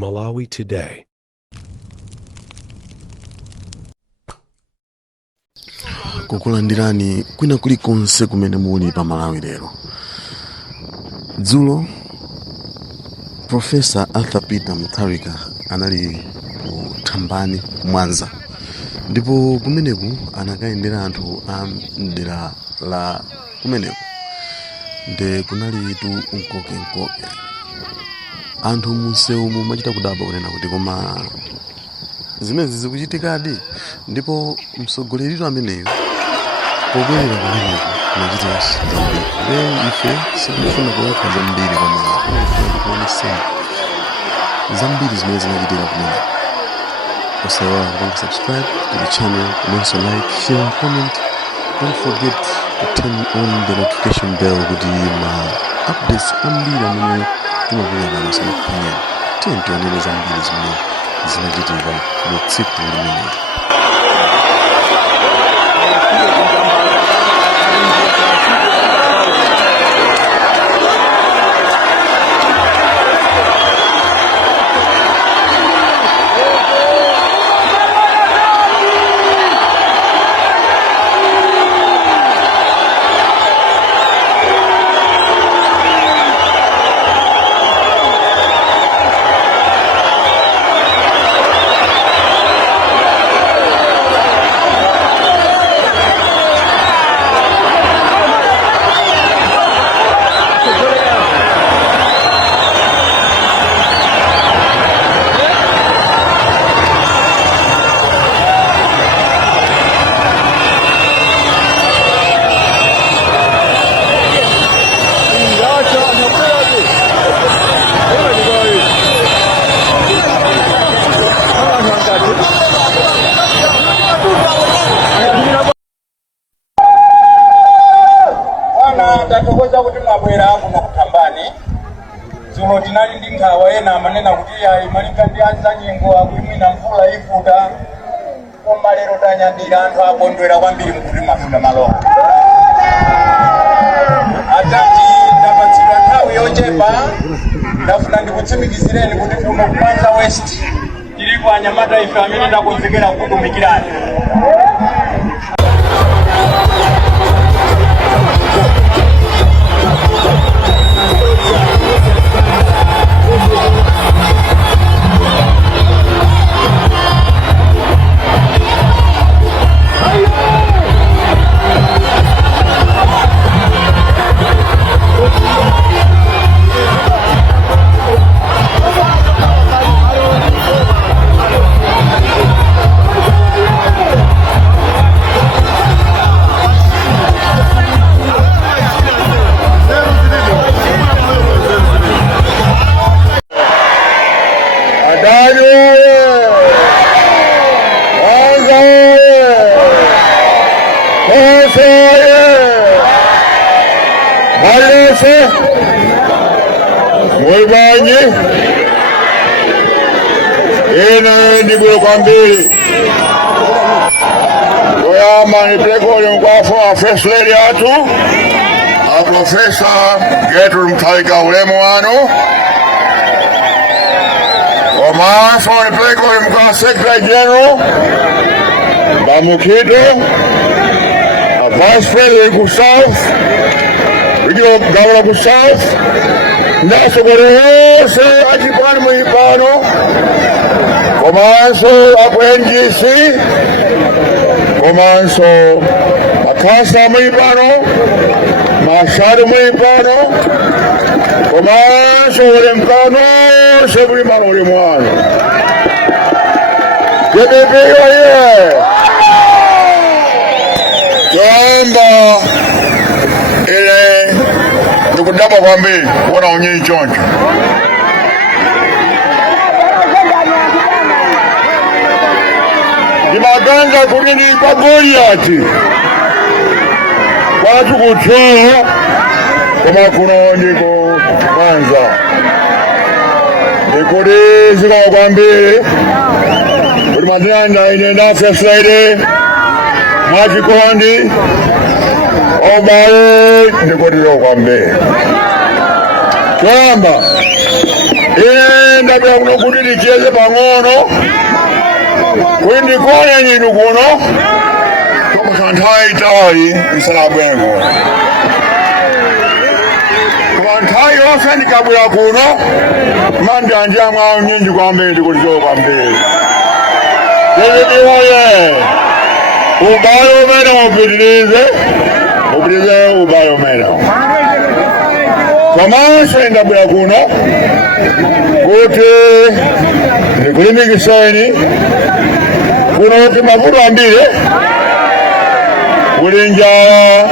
Malawi Today. Kukulandirani kwina kulikonse kumene muli pa Malawi lero. Dzulo Profesa Arthur Peter Mutharika anali ku Thambani Mwanza, ndipo kumeneku anakayendera anthu a mdera la kumeneku nde kunalitu mkoke. Anthu munsewu mumachita kudabwa kunena kuti koma zimezi zikuchitikadi, ndipo mtsogoleri ameneyo pobwerera kumeneku nachita zambiri. Ife sikufuna kuwapha zambiri koma kuoneseni zambiri zimene zinachitika kumeneku. Usaiwala kupanga subscribe to the channel and also like, share, comment. Don't forget to turn on the notification bell kuti ma updates ambiri amene tumabwera pano samakuphonyera. Tionere zambiri zimene zinachitika mu tsiku limeneli. Ndatokoza kuti mwabwera kuno ku Thambani. Dzulo tinali ndi nkhawa ena amanena kuti ayi malinga ndi anzanyengo akuyimwina mvula ifuta, koma lero tanyadira anthu akondwera kwambiri mkuti mafuna malowa. Atati ndapatsidwa nthawi yochepa, ndafuna ndikutsimikizireni kuti kuno ku Mwanza West tilipo anyamata ife amene ndakonzekera kutumikirani. Mwibanyi ina ndibwe kwambiri oyama nipelekole mkwafu wa First Lady atu a Profesa Gertrude Mutharika ulemu wanu omaso nipelekole mkwa Secretary General Bamukito a Vice President ku South Regional Governor ku South Nasogolose achipani mwipano komanso aku NGC komanso akasa mwipano mashari mwipano komanso ulemkano sebulima ulimwano jebebeyo ye tamba ile ndikudabwa kwambiri kuona unyini choncho. Ndimaganza kuti ndi pa Goliati kwatu kuthuwa koma kuno ndiko Mwanza ndikuti zikomo kwambiri kuti madzinanda ine nda First Lady mwachikondi obale ndikuti kwambiri kwamba ndabira kuno kuti ticheze pang'ono kuti ndikone nyinu kuno kwa nthawi itali isanabwere. Kwa nthawi yonse ndikabwera kuno manjanja mwawo nyinji kwambiri ndikulichoka kwambiri. Oye, ubayo umene upitirize ubayo umene. Komanso ndabwera kuno kuti ndikulimbikitseni kuno kuti mavuto ambiri kuli njala,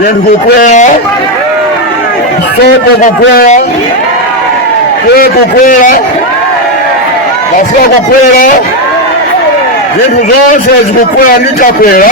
zinthu kukwera, sopo kukwera, kukwera, mafuta kukwera, zinthu zonse zikukwera nditakwera.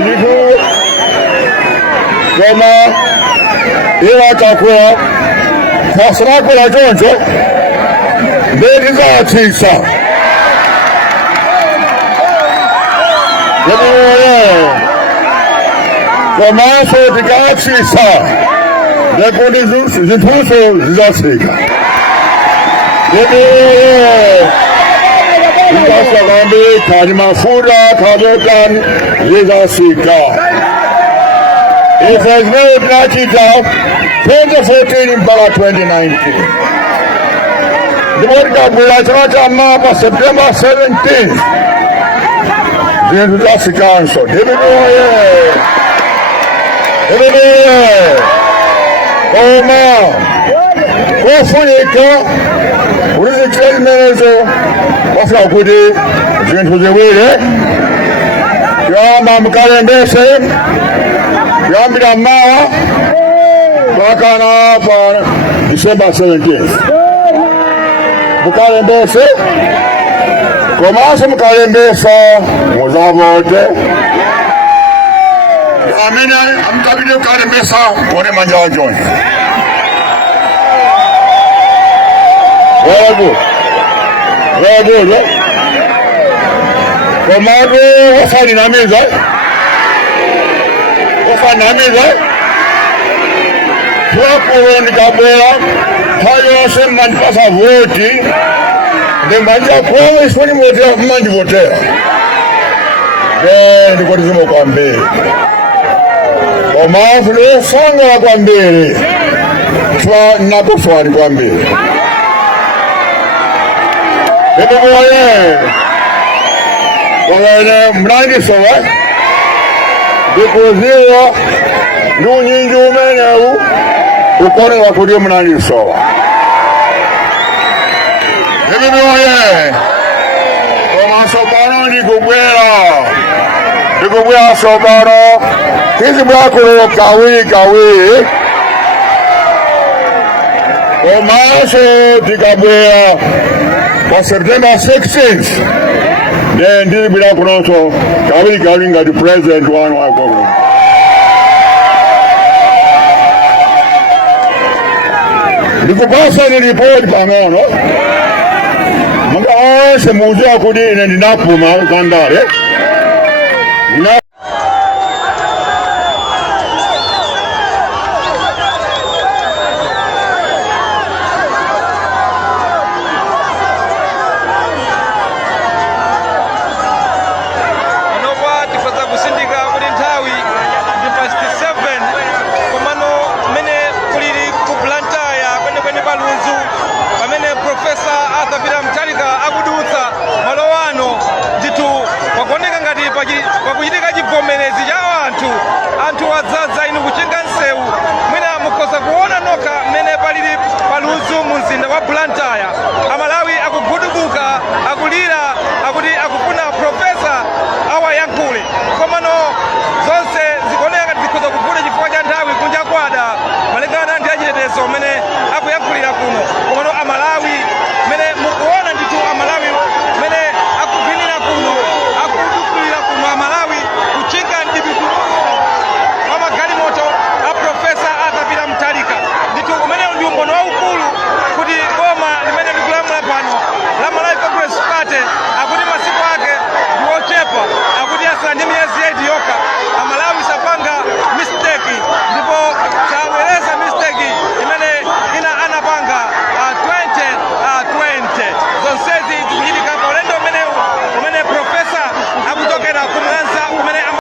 Ndithu koma iwo takwera pasinakwera choncho ndetizatsitsa komanso tikatsitsa ndekuti zinthuso zizatsika zikasakambi khali mafuta khabekani zizatsika. If there's no tinachita 2014 mpaka 2019 ndimotikabwera chaka cha mapa September 17th zinthu zatsikanso. Koma kofunika kuti zichite zimenezo wafuna kuti zinthu ziwire kuyamba mukalembese kuyambira mmawa pakana pa December 17th mukalembese komanso mukalembesa muzavote amene amukapite kukalembesa one manja wa John. Very good. Komado wasaninamiza twakulo ndikabwera hayonse mmandipasa voti ndimanja kwawe isoni motera mmandivotera ndikoti zimo kwambiri komanso ndosangala kwambiri twa nakufwani kwambiri Oye, mlangisowa ndikuziwa ndi unyinji umenewu ukonewa kuti mlangisowa. Oye, komanso pano ndikubwera sopano tizibwakulo kawiri komanso tikabwera pa September 16th then ndizibwera kunonso kawiri ngati president wanu wako. Ndikupasani ripoti pang'ono munga onse muziwa kuti ine ndinapuma ukandale